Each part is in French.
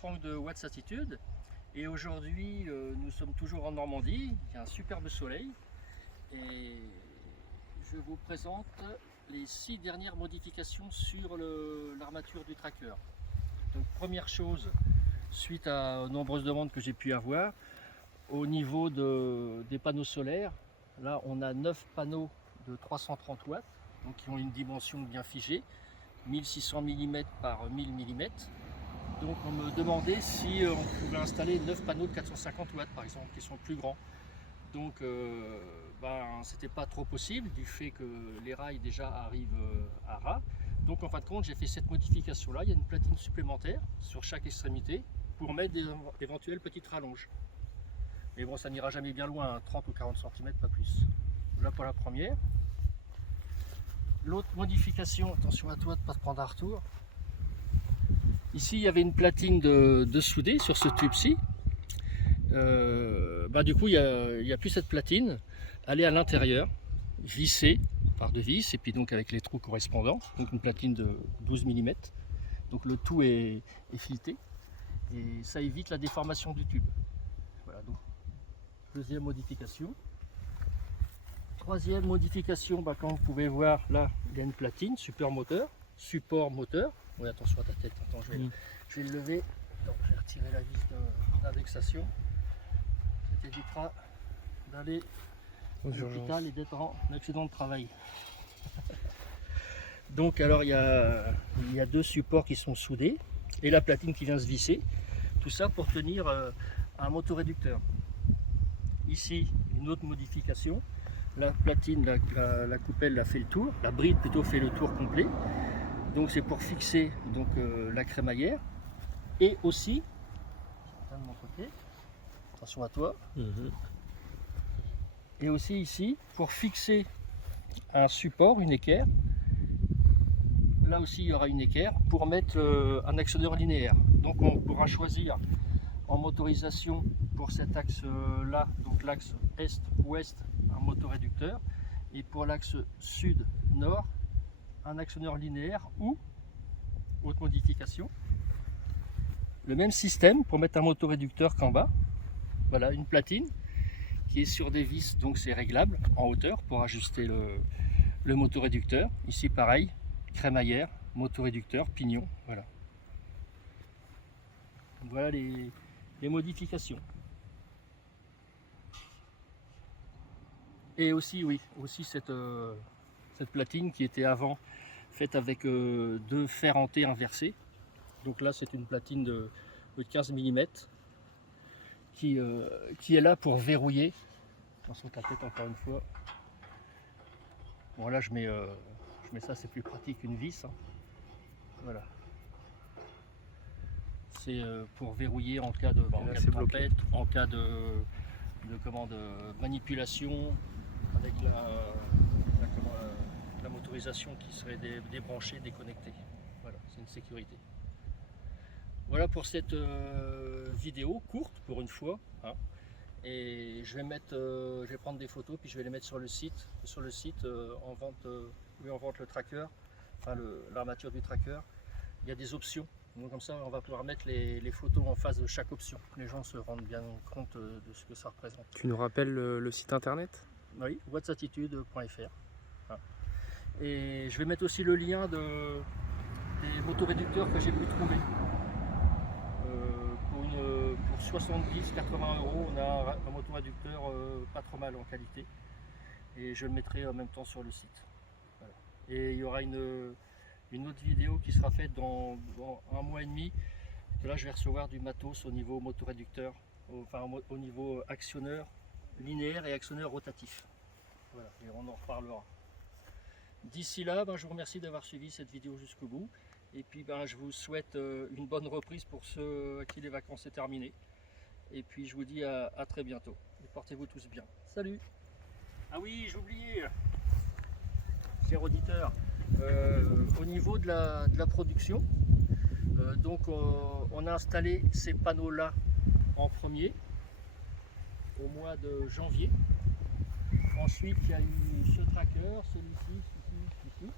Franck de Watts Attitude et aujourd'hui nous sommes toujours en Normandie, il y a un superbe soleil et je vous présente les 6 dernières modifications sur l'armature du tracker. Donc première chose, suite à nombreuses demandes que j'ai pu avoir, au niveau des panneaux solaires, là on a 9 panneaux de 330 watts, donc qui ont une dimension bien figée, 1600 mm par 1000 mm. Donc on me demandait si on pouvait installer 9 panneaux de 450 watts par exemple, qui sont plus grands. Donc c'était pas trop possible du fait que les rails déjà arrivent à ras. Donc en fin de compte j'ai fait cette modification là, il y a une platine supplémentaire sur chaque extrémité pour mettre d'éventuelles petites rallonges. Mais bon, ça n'ira jamais bien loin, hein, 30 ou 40 cm, pas plus. Voilà pour la première. L'autre modification, attention à toi de ne pas te prendre un retour. Ici, il y avait une platine de soudé sur ce tube-ci. Du coup, il n'y a plus cette platine. Elle est à l'intérieur, vissée par 2 vis, et puis donc avec les trous correspondants. Donc une platine de 12 mm. Donc le tout est fileté. Et ça évite la déformation du tube. Voilà, donc deuxième modification. Troisième modification, comme vous pouvez voir là, il y a une platine, support moteur. Oui, attention à ta tête, attends, je vais le lever. Donc, je vais retirer la vis d'indexation. Ça t'évitera d'aller à l'hôpital et d'être en accident de travail. Donc alors il y a 2 supports qui sont soudés et la platine qui vient se visser. Tout ça pour tenir un motoréducteur. Ici, une autre modification. La platine, la coupelle a fait le tour, la bride plutôt fait le tour complet. Donc c'est pour fixer donc, la crémaillère. Et aussi, de mon côté, attention à toi. Et aussi ici, pour fixer un support, une équerre. Là aussi il y aura une équerre pour mettre un actionneur linéaire. Donc on pourra choisir en motorisation pour cet axe là, donc l'axe est-ouest, un motoréducteur, et pour l'axe sud-nord, un actionneur linéaire ou autre modification. Le même système pour mettre un motoréducteur qu'en bas. Voilà, une platine qui est sur des vis, donc c'est réglable en hauteur pour ajuster le motoréducteur. Ici pareil, crémaillère, motoréducteur, pignon, voilà. Voilà les modifications. Et aussi, oui, aussi cette platine qui était avant faite avec 2 fers en T inversés. Donc là, c'est une platine de 15 mm qui est là pour verrouiller. Attention ta tête encore une fois. Bon là, je mets ça, c'est plus pratique qu'une vis. Hein. Voilà. C'est pour verrouiller en cas de tempête, en cas de manipulation avec la motorisation qui serait débranchée, déconnectée. Voilà, c'est une sécurité. Voilà pour cette vidéo courte pour une fois. Hein. Et je vais prendre des photos puis je vais les mettre sur le site. Sur le site, on vente le tracker, enfin l'armature du tracker. Il y a des options. Donc comme ça, on va pouvoir mettre les photos en face de chaque option. Les gens se rendent bien compte de ce que ça représente. Tu nous rappelles le site internet? Oui, wattsattitude.fr. Hein. Et je vais mettre aussi le lien des motoréducteurs que j'ai pu trouver. Pour 70-80 €, on a un motoréducteur pas trop mal en qualité. Et je le mettrai en même temps sur le site. Voilà. Et il y aura une autre vidéo qui sera faite dans 1 mois et demi. Que là, je vais recevoir du matos au niveau motoréducteur, enfin au niveau actionneur linéaire et actionneur rotatif. Voilà, et on en reparlera. D'ici là, je vous remercie d'avoir suivi cette vidéo jusqu'au bout. Et puis je vous souhaite une bonne reprise pour ceux à qui les vacances sont terminées. Et puis je vous dis à très bientôt. Et portez-vous tous bien. Salut! Ah oui, j'ai oublié, chers auditeurs, au niveau de la production, on a installé ces panneaux-là en premier, au mois de janvier. Ensuite, il y a eu ce tracker, celui-ci, celui-ci.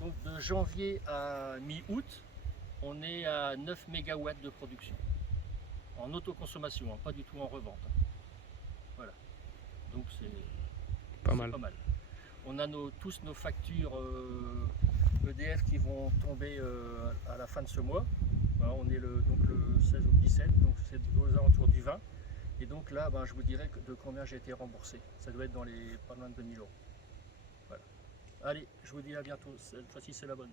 Donc de janvier à mi-août, on est à 9 mégawatts de production. En autoconsommation, hein, pas du tout en revente. Voilà. Donc c'est Pas mal. pas mal. On a tous nos factures EDF qui vont tomber à la fin de ce mois. Voilà, on est donc le 16 ou le 17, donc c'est aux alentours du 20. Et donc là, je vous dirai de combien j'ai été remboursé. Ça doit être dans les pas loin de 2000 euros. Voilà. Allez, je vous dis à bientôt. Cette fois-ci, c'est la bonne.